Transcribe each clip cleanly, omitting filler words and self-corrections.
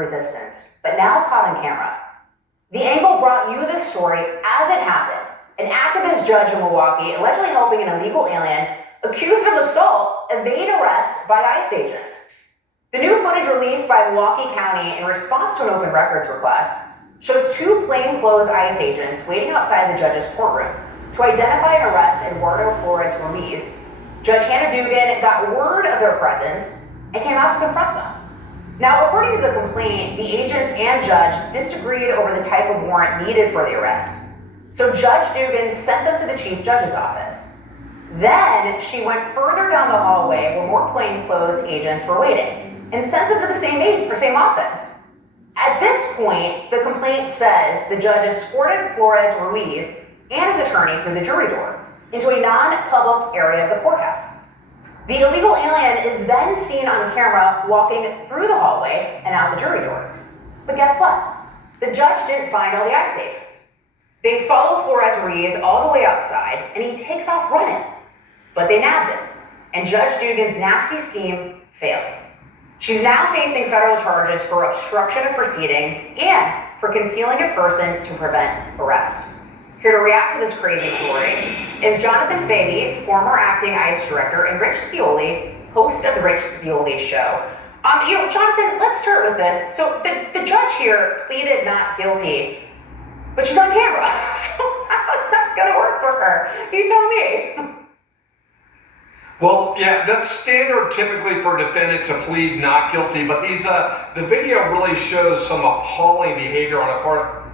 resistance, but now caught on camera. The Angle brought you this story as it happened. An activist judge in Milwaukee allegedly helping an illegal alien accused of assault evade arrest by ICE agents. The new footage released by Milwaukee County in response to an open records request shows two plainclothes ICE agents waiting outside the judge's courtroom to identify and arrest Eduardo Flores Ruiz. Judge Hannah Dugan got word of their presence and came out to confront them. Now, according to the complaint, the agents and judge disagreed over the type of warrant needed for the arrest. So Judge Dugan sent them to the chief judge's office. Then she went further down the hallway where more plainclothes agents were waiting and sent them to the same office. At this point, the complaint says the judge escorted Flores Ruiz and his attorney through the jury door into a non-public area of the courthouse. The illegal alien is then seen on camera walking through the hallway and out the jury door. But guess what? The judge didn't find all the ICE agents. They follow Flores Ruiz all the way outside, and he takes off running. But they nabbed him, and Judge Dugan's nasty scheme failed. She's now facing federal charges for obstruction of proceedings and for concealing a person to prevent arrest. Here to react to this crazy story is Jonathan Fahy, former acting ICE director, and Rich Scioli, host of the Rich Scioli Show. Jonathan, let's start with this. So the judge here pleaded not guilty, but she's on camera. So how's that gonna work for her? You tell me. Well, yeah, that's standard typically for a defendant to plead not guilty, but the video really shows some appalling behavior on a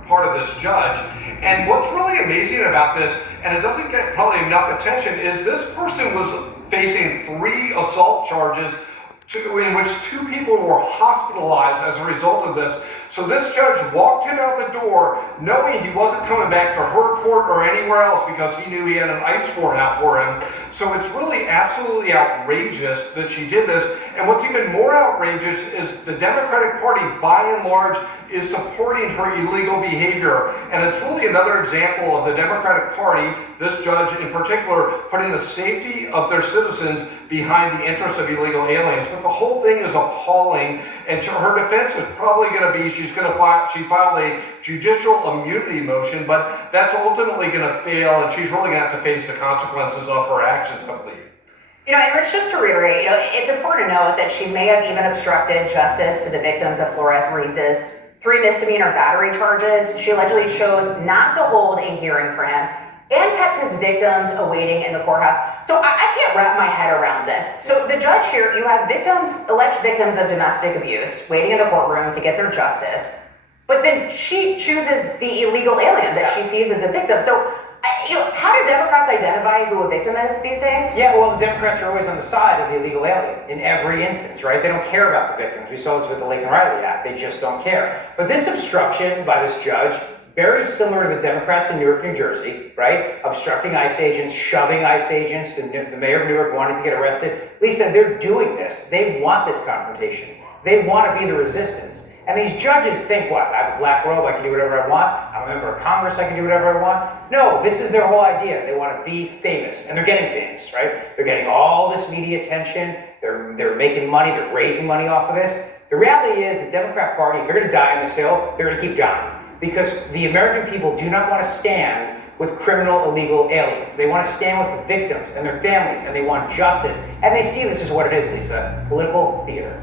part of this judge. And what's really amazing about this, and it doesn't get probably enough attention, is this person was facing 3 assault charges in which 2 people were hospitalized as a result of this. So this judge walked him out the door knowing he wasn't coming back to her court or anywhere else because he knew he had an ICE warrant out for him. So it's really absolutely outrageous that she did this. And what's even more outrageous is the Democratic Party, by and large, is supporting her illegal behavior. And it's really another example of the Democratic Party, this judge in particular, putting the safety of their citizens behind the interests of illegal aliens. But the whole thing is appalling, and her defense is probably going to be she filed a judicial immunity motion, but that's ultimately going to fail, and she's really going to have to face the consequences of her actions, I believe. And Rich, just to reiterate, it's important to note that she may have even obstructed justice to the victims of Flores Ruiz's 3 misdemeanor battery charges. She allegedly chose not to hold a hearing for him and kept his victims awaiting in the courthouse. So I can't wrap my head around this. So the judge here, you have alleged victims of domestic abuse waiting in the courtroom to get their justice, but then she chooses the illegal alien that she sees as a victim. So how do Democrats identify who a victim is these days? Yeah, well, the Democrats are always on the side of the illegal alien in every instance, right? They don't care about the victims. We saw this with the Laken Riley Act. They just don't care. But this obstruction by this judge, very similar to the Democrats in Newark, New Jersey, right? Obstructing ICE agents, shoving ICE agents. The mayor of Newark wanted to get arrested. Lisa, they're doing this. They want this confrontation. They want to be the resistance. And these judges think, what? I have a black robe, I can do whatever I want. I'm a member of Congress, I can do whatever I want. No, this is their whole idea. They want to be famous, and they're getting famous, right? They're getting all this media attention. They're making money. They're raising money off of this. The reality is the Democrat Party, if they're going to die on this hill, they're going to keep dying. Because the American people do not want to stand with criminal illegal aliens. They want to stand with the victims and their families, and they want justice. And they see this as what it is, Lisa, political theater.